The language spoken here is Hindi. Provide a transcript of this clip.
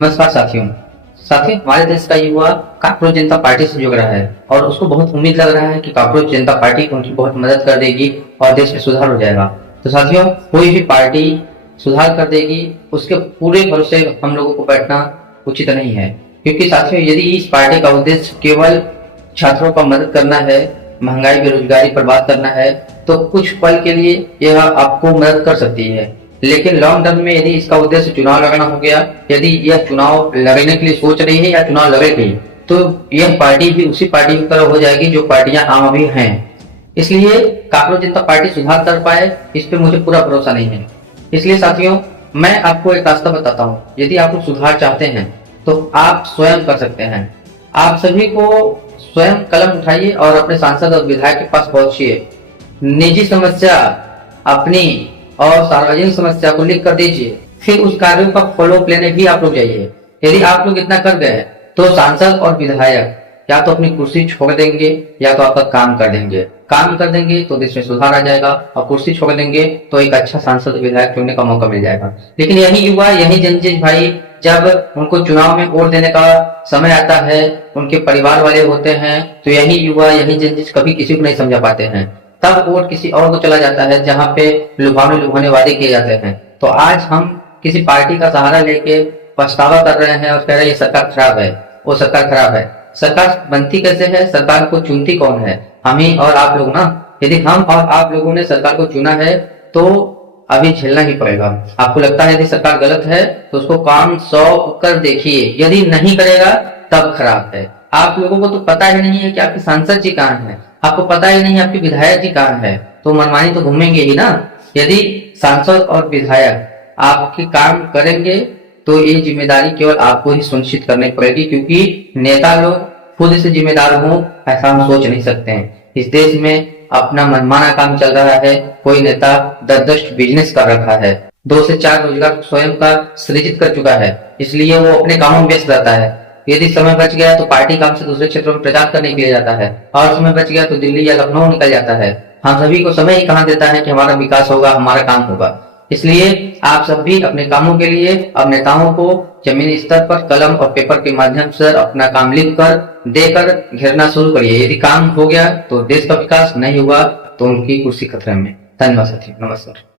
नमस्कार साथियों, हमारे देश का युवा कॉकरोच जनता पार्टी से जुड़ रहा है और उसको बहुत उम्मीद लग रहा है कि कॉकरोच जनता पार्टी उनकी बहुत मदद कर देगी और देश में सुधार हो जाएगा। तो साथियों, कोई भी पार्टी सुधार कर देगी उसके पूरे भरोसे हम लोगों को बैठना उचित नहीं है, क्योंकि साथियों यदि इस पार्टी का उद्देश्य केवल छात्रों का मदद करना है, महंगाई बेरोजगारी पर बात करना है, तो कुछ पल के लिए यह आपको मदद कर सकती है, लेकिन लॉन्ग टर्म में यदि इसका उद्देश्य चुनाव लगाना हो गया, यदि यह चुनाव लड़ने के लिए सोच रही है या चुनाव लड़ेगी, तो यह पार्टी भी उसी पार्टी की तरह हो जाएगी जो पार्टियां आम अभी हैं। इसलिए कॉकरोच जनता पार्टी सुधार कर पाए, इस पे मुझे पूरा भरोसा नहीं है। इसलिए साथियों, मैं आपको एक रास्ता बताता हूँ। यदि आप लोग सुधार चाहते हैं तो आप स्वयं कर सकते हैं। आप सभी को स्वयं कलम उठाइए और अपने सांसद और विधायक के पास पहुंचिए। निजी समस्या अपनी और सार्वजनिक समस्या को लिख कर दीजिए, फिर उस कार्यों का फॉलो अप लेने भी आप लोग जाइए। यदि आप लोग इतना कर गए तो सांसद और विधायक या तो अपनी कुर्सी छोड़ देंगे या तो आपका काम कर देंगे। काम कर देंगे तो देश में सुधार आ जाएगा, और कुर्सी छोड़ देंगे तो एक अच्छा सांसद विधायक चुनने का मौका मिल जाएगा। लेकिन यही युवा, यही जनजीत भाई, जब उनको चुनाव में वोट देने का समय आता है, उनके परिवार वाले होते हैं, तो यही युवा, यही जनजीत कभी किसी को नहीं समझा पाते हैं। तब वोट किसी और को चला जाता है जहां पे लुभाने वादे किए जाते हैं। तो आज हम किसी पार्टी का सहारा लेके पछतावा कर रहे हैं और कह रहे हैं ये सरकार खराब है, वो सरकार खराब है। सरकार बनती कैसे है, सरकार को चुनती कौन है? हम ही और आप लोग ना। यदि हम और आप लोगों ने सरकार को चुना है तो अभी झेलना ही पड़ेगा। आपको लगता है यदि सरकार गलत है तो उसको काम 100 कर देखिए, यदि नहीं करेगा तब खराब है। आप लोगों को तो पता ही नहीं है कि आपके सांसद जी कहाँ हैं, आपको पता ही नहीं है आपके विधायक जी कहाँ है, तो मनमानी तो घूमेंगे ही ना। यदि सांसद और विधायक आपके काम करेंगे तो ये जिम्मेदारी केवल आपको ही सुनिश्चित करनी पड़ेगी, क्योंकि नेता लोग खुद से जिम्मेदार हो ऐसा हम सोच नहीं सकते हैं। इस देश में अपना मनमाना काम चल रहा है। कोई नेता 10-10 बिजनेस कर रखा है, 2 से 4 रोजगार स्वयं का सृजित कर चुका है, इसलिए वो अपने कामों में व्यस्त रहता है। यदि समय बच गया तो पार्टी काम से दूसरे क्षेत्रों में प्रचार करने के लिए जाता है, और समय बच गया तो दिल्ली या लखनऊ निकल जाता है। हम सभी को समय ही कहाँ देता है कि हमारा विकास होगा, हमारा काम होगा। इसलिए आप सब भी अपने कामों के लिए अब नेताओं को जमीनी स्तर पर कलम और पेपर के माध्यम से अपना काम लिख कर देकर घेरना शुरू करिए। यदि काम हो गया तो देश का विकास, नहीं हुआ तो उनकी कुर्सी खतरे में। धन्यवाद साथियों, नमस्कार।